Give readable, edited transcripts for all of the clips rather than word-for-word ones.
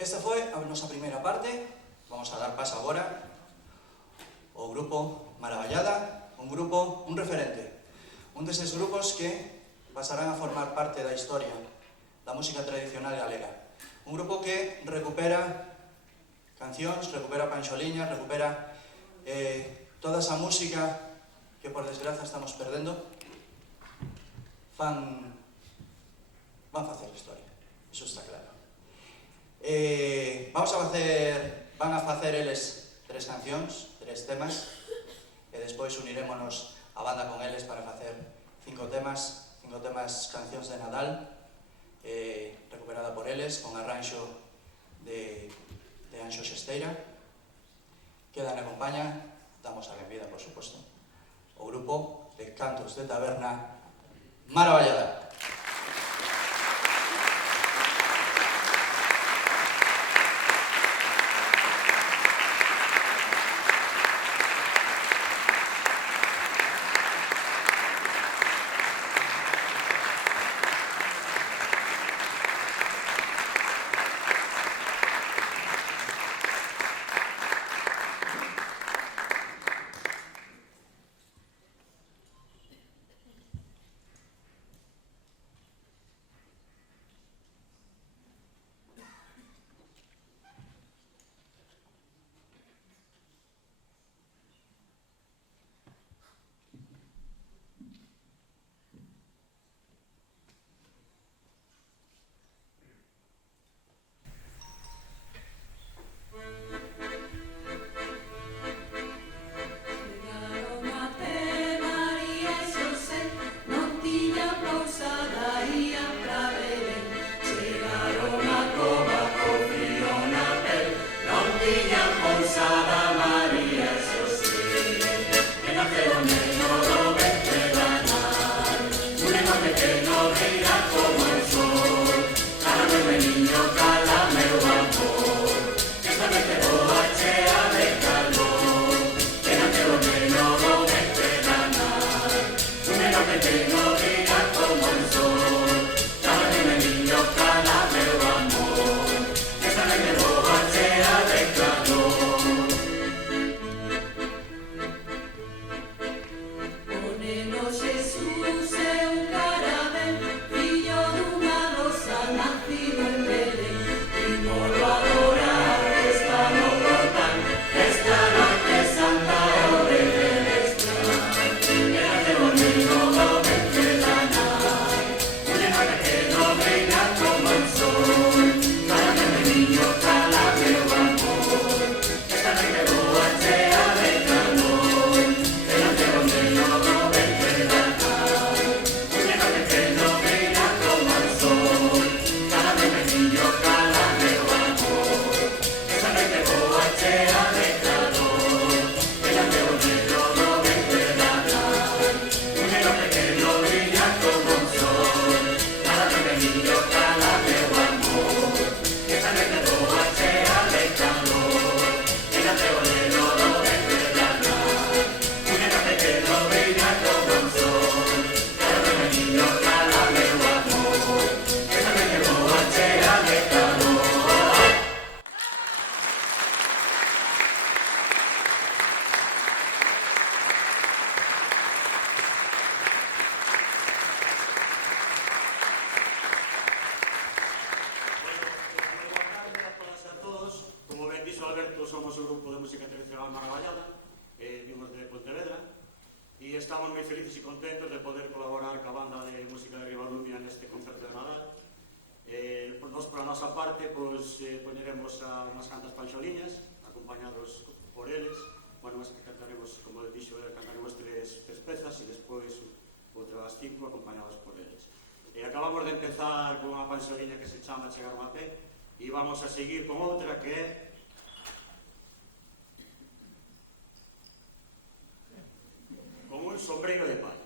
Esta foi a nosa primeira parte. Vamos a dar paso agora ao grupo Maravallada, un referente, un deses grupos que pasarán a formar parte da historia da música tradicional galega. Un grupo que recupera cancións, recupera panxoliñas, recupera toda esa música que por desgraza estamos perdendo. Van facer historia, iso está claro. Van a facer eles 3 cancións, 3 temas, e despois unirémonos a banda con eles para facer 5 temas, cancións de Nadal, recuperada por eles, con arranxo de Anxo Xesteira. Queda na compaña, damos a benvida, por suposto, o grupo de cantos de taberna Maravallada. Somos o grupo de música tradicional Maravallada, vimos de Pontevedra, e estamos moi felices e contentos de poder colaborar ca banda de música de Ribadumia neste concerto de Nadal. Nos, por a nosa parte, poñeremos unhas cantas panxoliñas, acompañados por eles. Bueno, que cantaremos, como dixo, cantaremos 3 pezas e despois outras 5 acompañados por eles. Acabamos de empezar con unha panxoliña que se chama Chegarme a pé, e vamos a seguir con outra que é con un sombreiro de palla.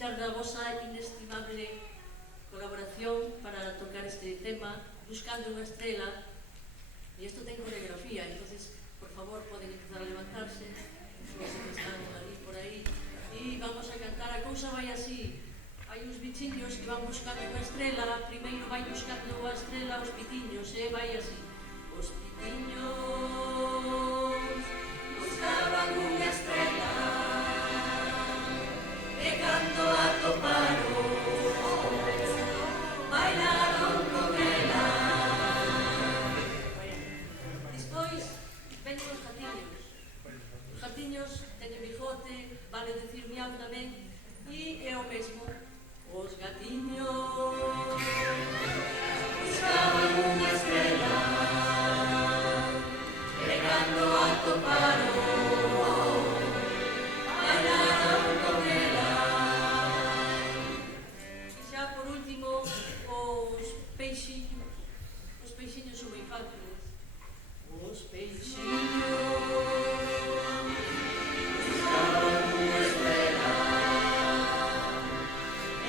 necesitar da vosa inestimable colaboración para tocar este tema, Buscando unha estrela, e isto ten coreografía, entonces, por favor, poden empezar a levantarse, os que están ali por aí, e vamos a cantar. A cousa vai así, hai uns bichiños que van buscando unha estrela, primeiro vai buscando a estrela os pitiños, e vai así. Os pitiños buscaban unha estrela, e cando a toparon, bailaron con ela. Despois ven os jatiños. Os jatiños teñen bigote, vale decir miau tamén, e é o mesmo. Os gatiños buscaban unha estrela, e cando a toparon, bailaron con ela. E xa por último, os peixiños. Os peixiños son moi fáciles. Os peixiños buscaban unha estrela,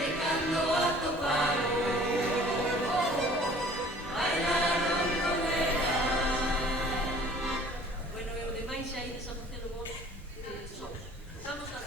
e cando a toparon, bailaron con ela. Bueno, e o demais xa ides a facelo vos sós. Vamos a...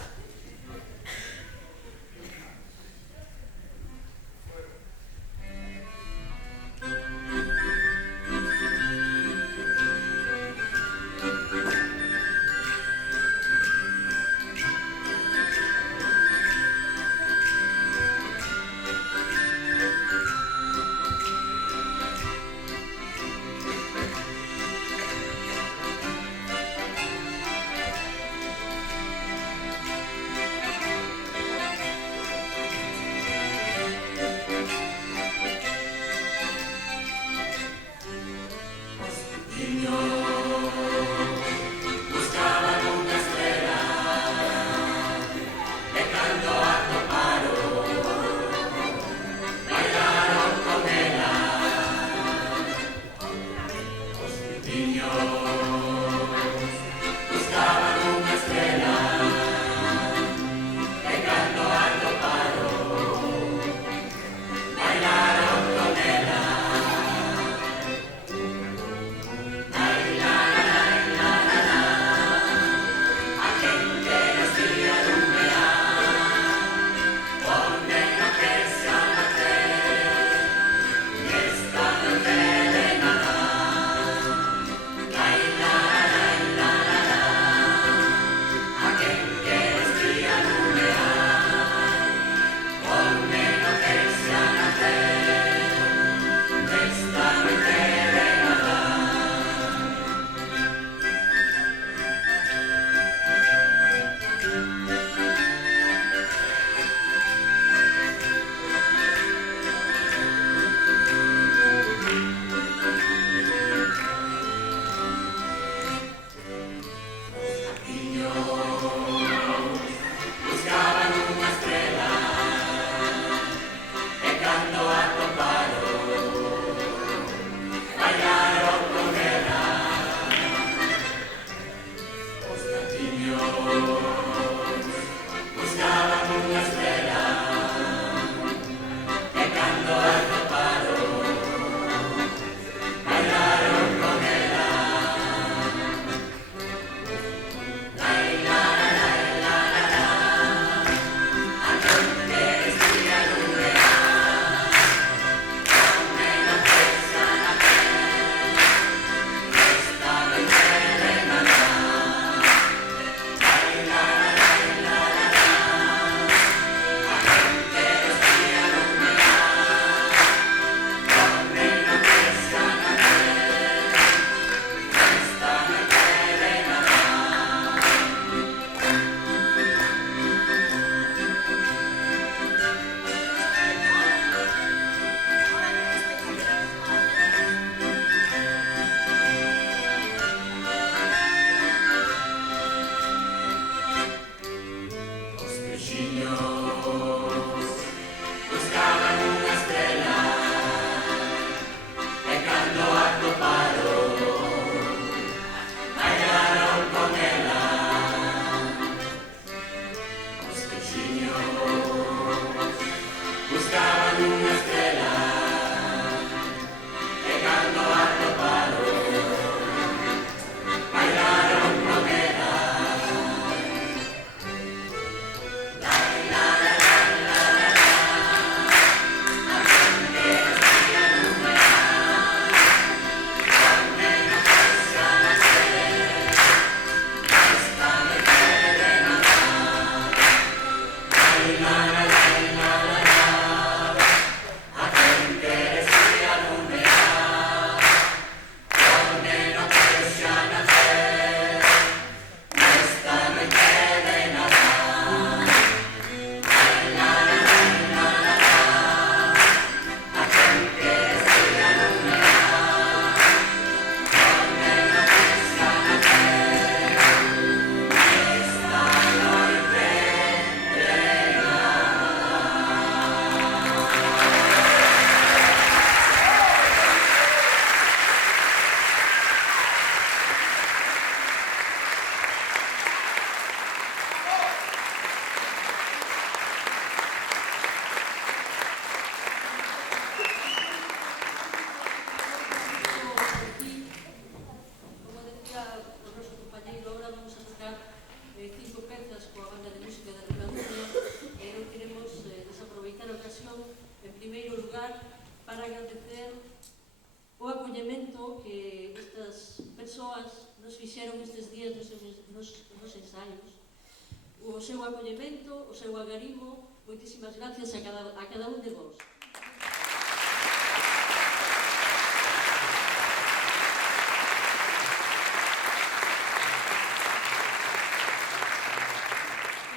o seu acollemento, o seu agarimo. Moitísimas gracias a cada un de vos.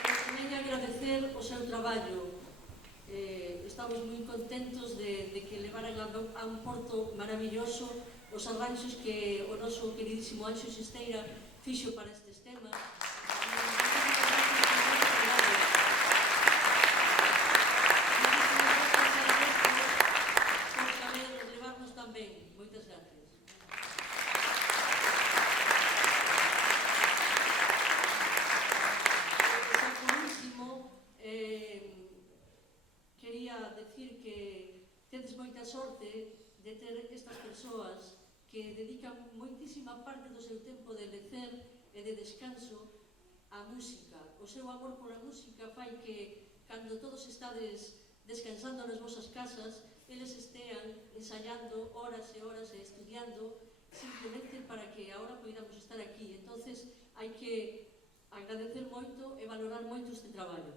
Quero tamén agradecer o seu traballo. Estamos moi contentos de que levaran a un porto maravilloso os arranxos que o noso queridísimo Anxo Xesteira fixo para estes temas. Moitas gracias. Xa por último, quería decir que tedes moita sorte de ter estas persoas que dedican moitísima parte do seu tempo de lecer e de descanso á música. O seu amor pola música fai que, cando todos estades descansando nas vosas casas, eles estean ensayando horas e horas e estudiando simplemente para que agora podamos estar aquí. Entonces, hai que agradecer moito e valorar moito este traballo.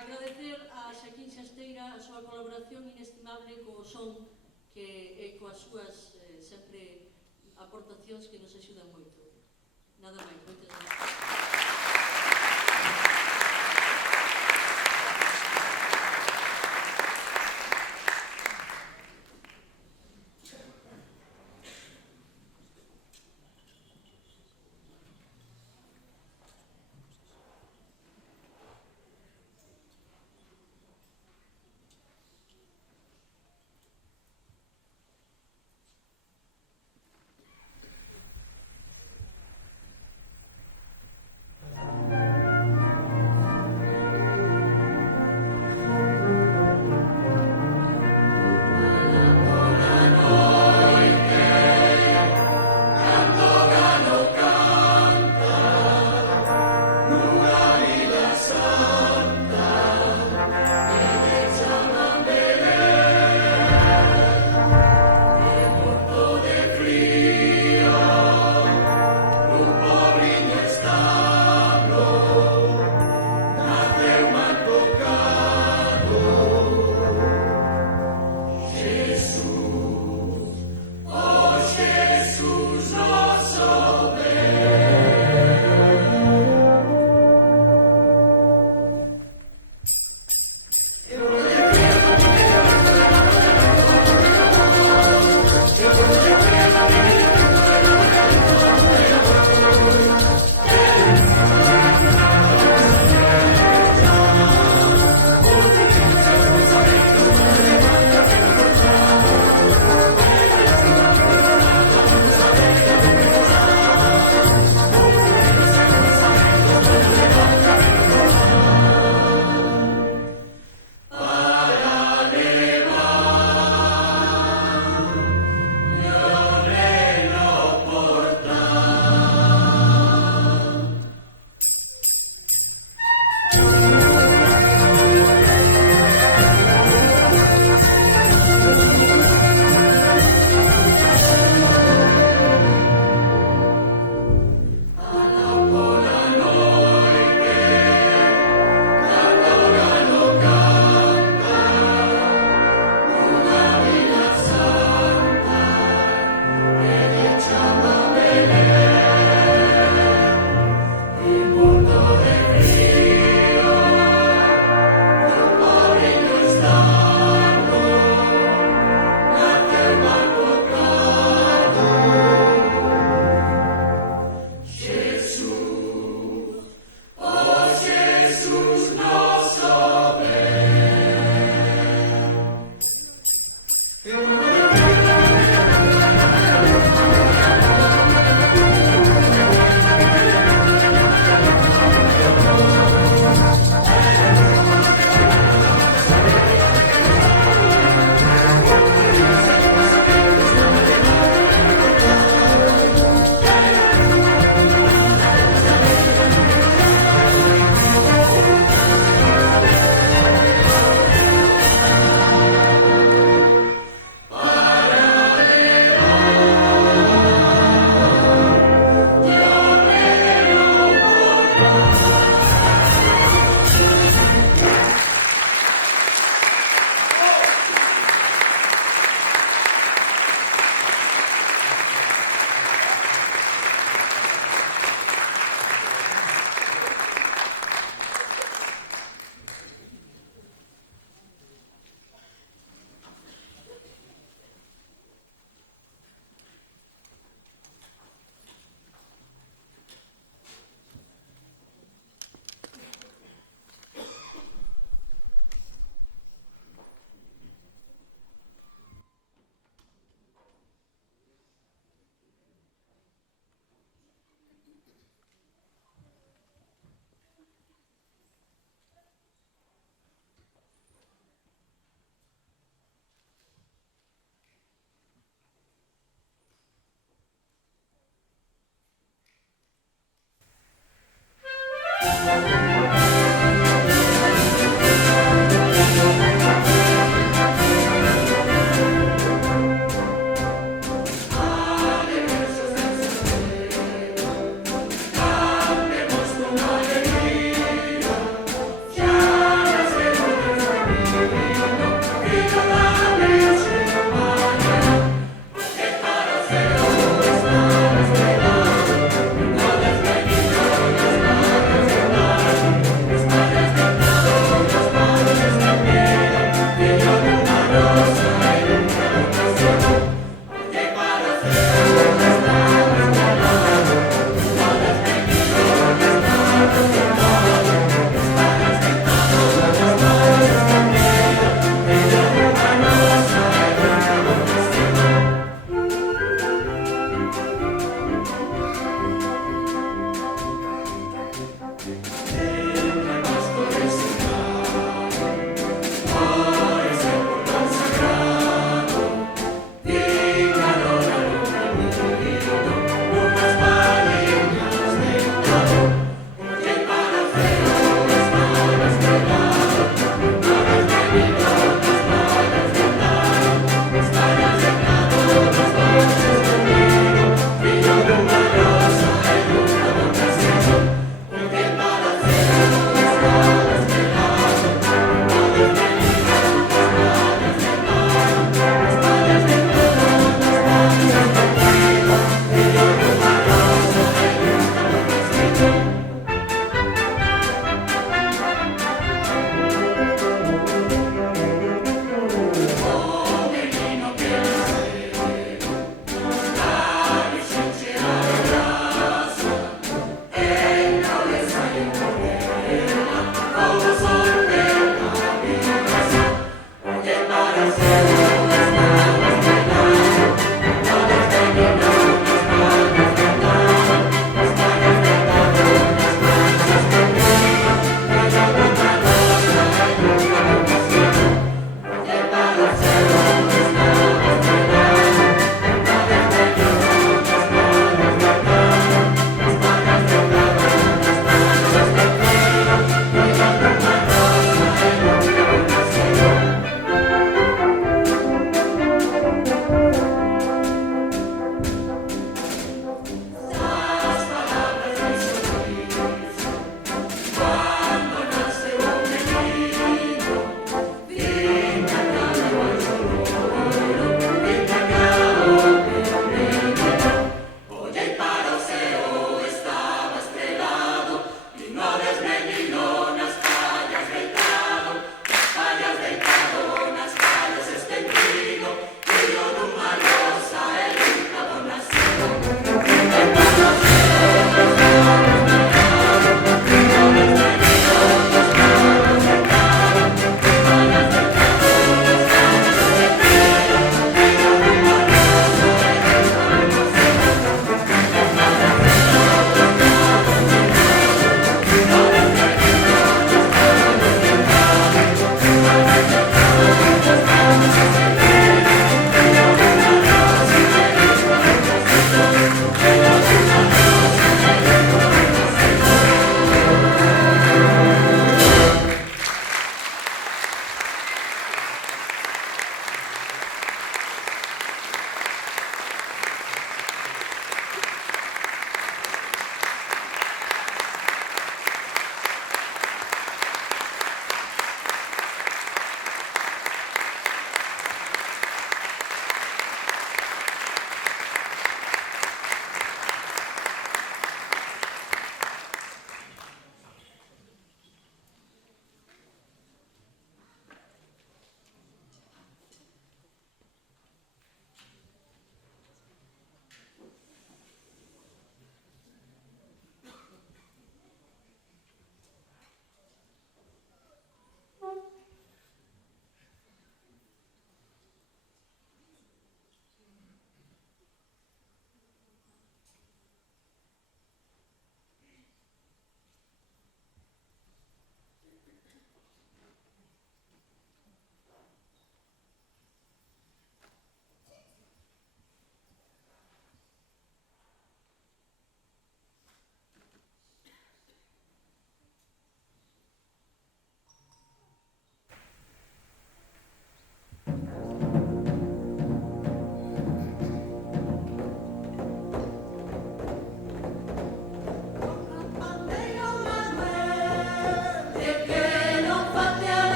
Agradecer a Xaquín Xasteira a súa colaboración inestimable co son e coas súas sempre aportacións que nos axudan moito. Nada máis, moitas gracias.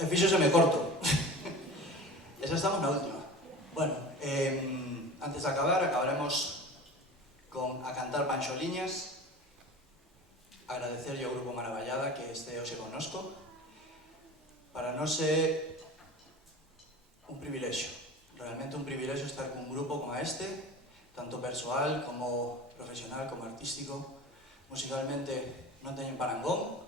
E fíxoseme corto. Esa estamos na última. Bueno, antes de acabar, acabaremos con a cantar Panxoliñas, agradecerlle ao Grupo Maravallada que este hoxe connosco. Para nós é un privilexio, realmente un privilexio estar cun grupo como este, tanto persoal como profesional, como artístico. Musicalmente non teñen parangón,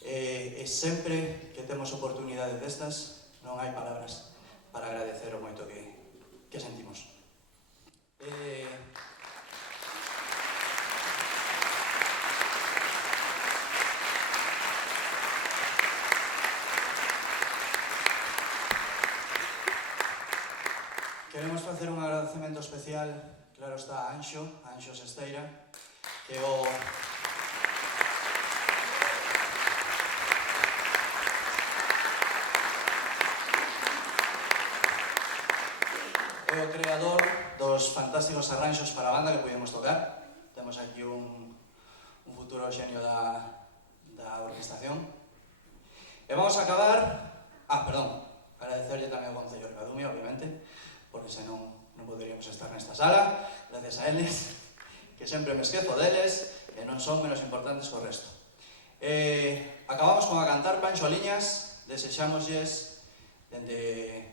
e sempre que temos oportunidades destas non hai palabras para agradecer o moito que sentimos. Queremos facer un agradecemento especial, claro está, a Anxo Sesteira, que é o creador dos fantásticos arranxos para a banda que pudimos tocar. Temos aquí un futuro xenio da orquestación. E vamos a acabar... agradecer agradecerlle tamén ao Concello de Ribadumia, obviamente, porque senón non poderíamos estar nesta sala, gracias a eles, que sempre me esquezo deles, e non son menos importantes que o resto. Acabamos con a cantar Pancho Aliñas, desexámoslles, dende,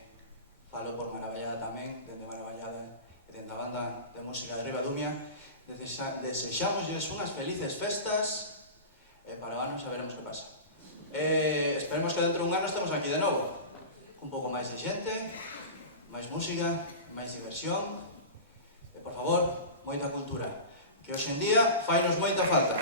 falo por Maravallada tamén, dende Maravallada e dende a banda de música de Ribadumia, desexámoslles unhas felices festas, e para o ano xa veremos que pasa. Esperemos que dentro dun ano estemos aquí de novo, un pouco máis de xente, máis música, máis diversión, e por favor, moita cultura, que hoxe en día fainos moita falta.